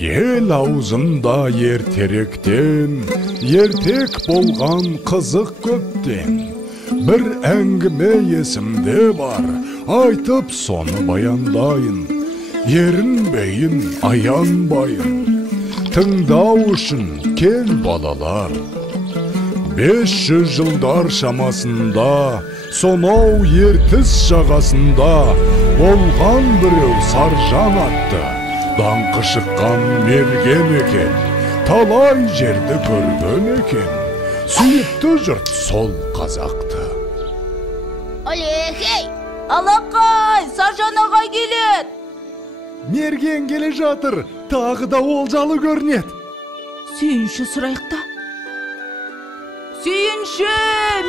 Ел аузында ертеректен, ертек болған қызық көптен. Bir әңгіме есімде бар, айтып соны баяндайын. Ерінбейін, аянбайын, тыңдау үшін кел балалар. 500 жылдар шамасында, сонау ертіс жағасында, болған біреу Саржан атты. Даңқы шыққан мерген екен, талай жерді көрген екен. Сүйікті жұрт сол қазақты. Алехей! Алақай! Саржан ағай келет! Мерген келе жатыр, тағы да олжалы көрінет. Сүйінші сұрайықта. Сүйінші!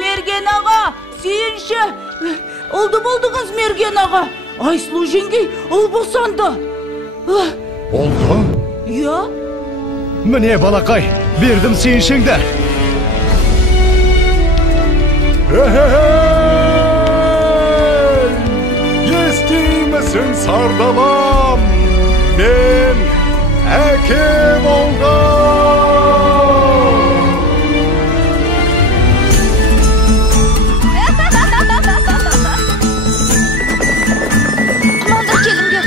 Мерген аға! Сүйінші! Олды болдыңыз Мерген аға! Айсұлу жеңгей ұл босанды. Oldu? Ya? Mine balakay, berdim suyunishingni. Естимісің сардаlam, мен әкем oldım. Manda келіңдер.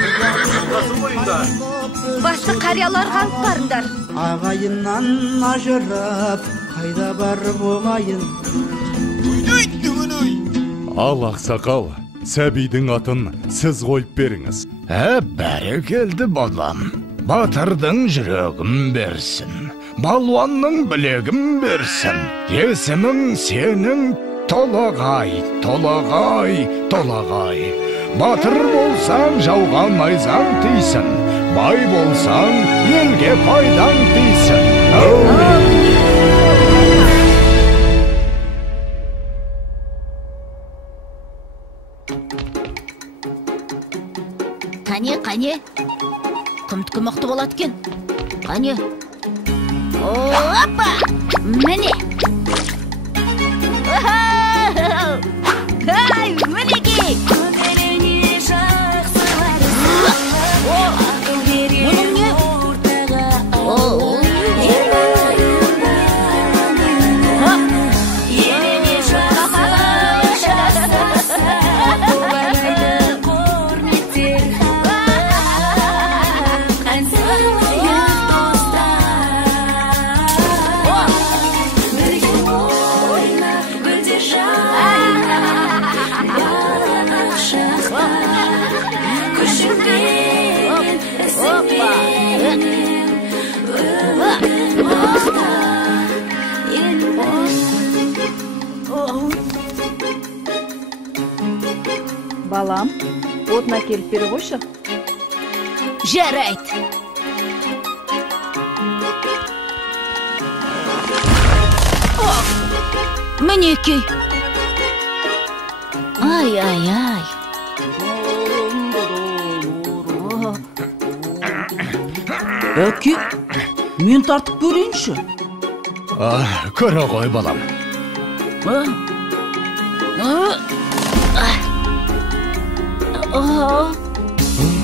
Басты қарияларға алып барыңдар. Ағайыннан ажырап, қайда барып оңайын. Ал ақсақал, сәбидің атын сіз қойып беріңіз. Бәрекелді балам. Батырдың жүрегін берсін, балуанның білегін берсін. Есімің сенің Толағай, Толағай, Толағай. Батыр болсаң жауған найзаң тисін, бай болсаң елге пайдаң тисін. Қане, кімдікі мықты болады екен? Қане. Опа! Міне! Мінекей! Мұның не? Балам, отына келіп бері қойшы. Жарайды. Мінекей. Ай. Әке, мен тартып көрейінші. Көре ғой балам.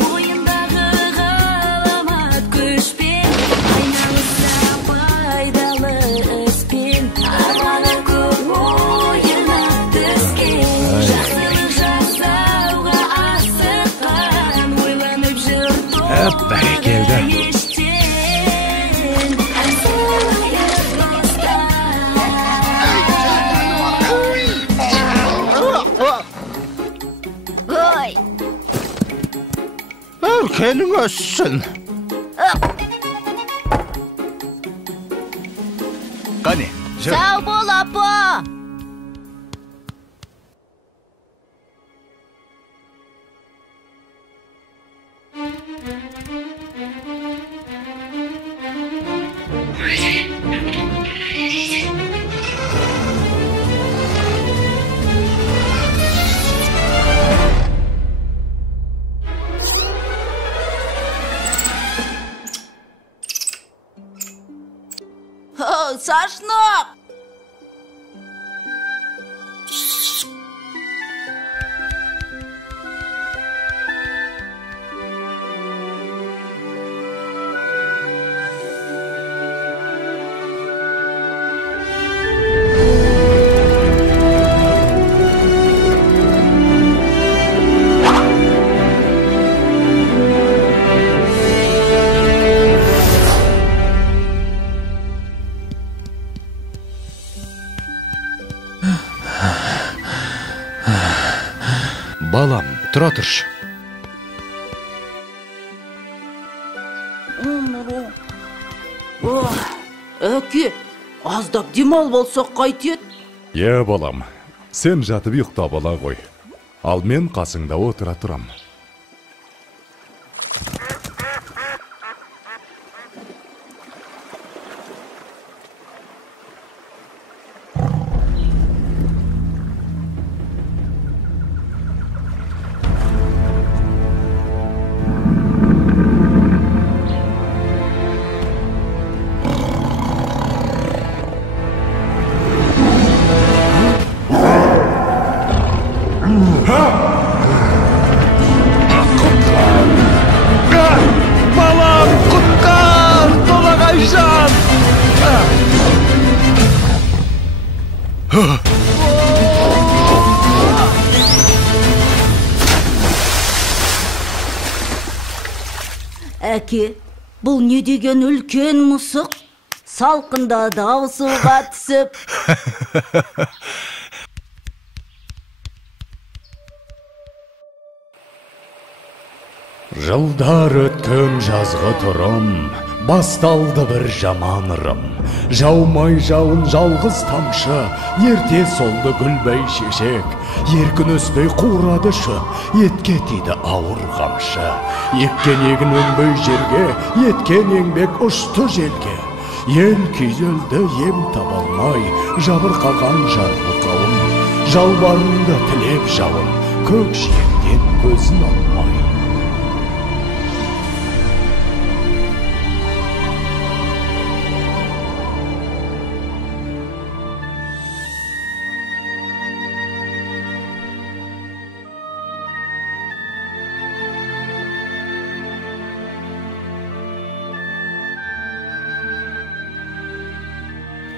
Бойындағы ғаламат күшпен, айналыса пайдалы іспен, арманы көп ойына түскен, жақсылық жасауға асыққан, ойланып жүр Бәрекелді. Өркенің өссін. Қане, жүр. Сау бол, апа. Сашнақ! Балам, тұра тұршы. Әке, аздап демал болсақ қайтет? Балам, сен жатып ұйықтап ала ғой. Ал мен қасыңда отыра тұрам. Балам, құтқар! Толағайжан! Әке, бұл не деген үлкен мұсық? Салқында дауысуға түсіп. Жылдар өткен жазғы тұрым, басталды бір жаман ырым. Жаумай жауын жалғыз тамшы, ерте солды гүлбей шешек. Еркін өспей қурады шөп, етке тиді ауыр қамшы. Еккен егін өнбей жерге, еткен еңбек ұшты желге. Ел күйзелді ем табалмай, жабырқаған жарғы қауым. Жалбарынды тілеп жауын, көк жиектен көзін алмай.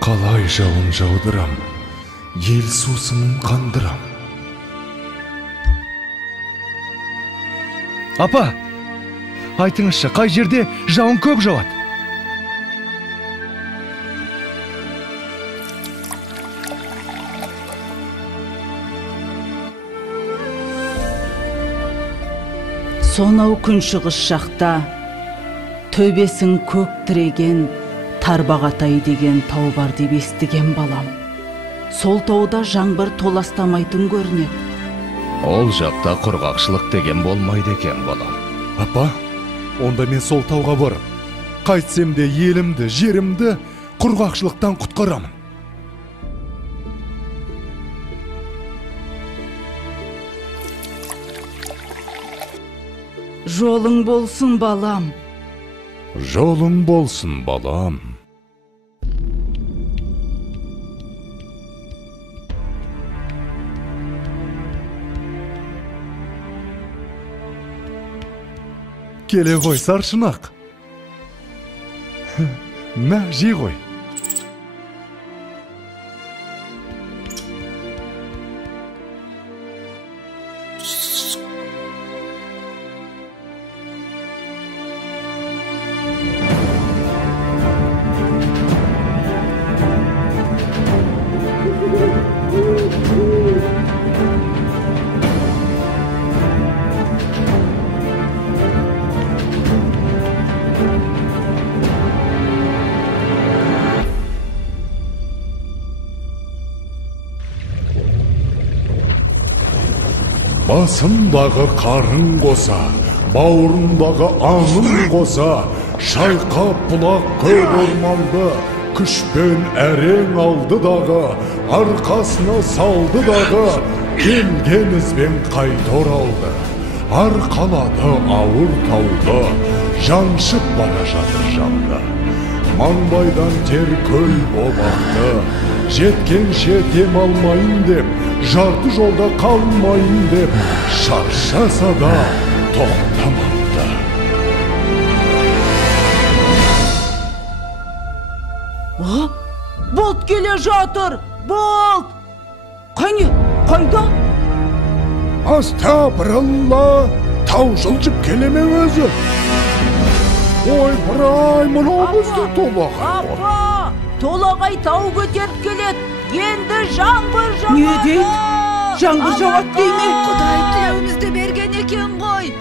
Қалай жауын жаудырам, ел сусынын қандырам. Апа, айтыңызшы, қай жерде жауын көп жауады? Сонау күншығыс жақта, төбесін көк тіреген Тарбағатай деген тау бар деп естіген балам. Сол тауда жаңбыр толастамайтын көрінеді. Ол жақта құрғақшылық деген болмайды екен, балам. Апа, онда мен сол тауға барып, қайтсем де елімді, жерімді құрғақшылықтан құтқарамын. Жолың болсын, балам. Жолың болсын, балам. Келе ғой, саршынақ. Мә, жей ғой. Басындағы қарын қоса, бауырындағы аңын қоса, шайқап бұлақ көк орманды, күшпен әрең алды дағы, арқасына салды дағы, келген ізбен қайта оралды. Арқалады ауыр тауды, жаншып бара жатыр жанды. Маңбайдан тер көл болақты, жеткенше дем алмайын деп, жарты жолда қалмайын деп, шаршаса да тоқтамапты. Болт келе жатыр! Болт! Қане, қайда? Астапыралла, тау жылжып келеме өзі. Ой, бұрай, мұнамызды толағай. Апа, толағай тау көтеріп келеді. Енді жаңбыр жауады. Не дейді? жаңбыр жауат дейме? Құдай тілеуімізді берген екен ғой.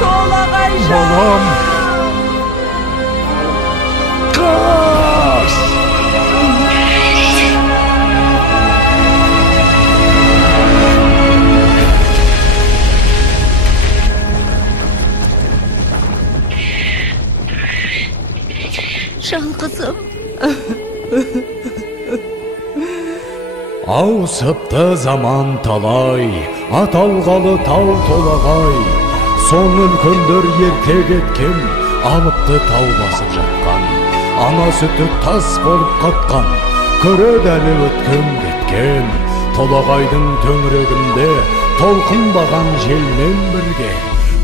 Толағай Балам! Қаш! Жан қызым. Ауысыпты заман талай, аталғалы тау толағай. Соң үлкендер ерте кеткен, алыпты тау басып жатқан. Ана сүті тас болып қатқан, көреді әлі өткен кеткен. Толағайдың төңірегінде толқынбаған желмен бірге,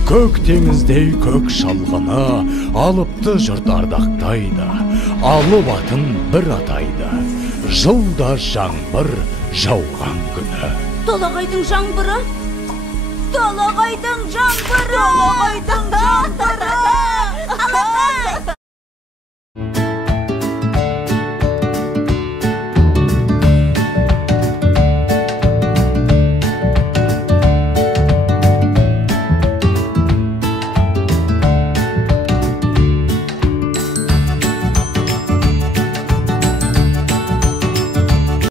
көк теңіздей көк шалғыны алыпты жұрт ардақтайды, алып атын бір атайды. Жылда жаңбыр жауған күні. Толағайдың жаңбыры? Толағайдың жаңбыры! Толағайдың жаңбыры!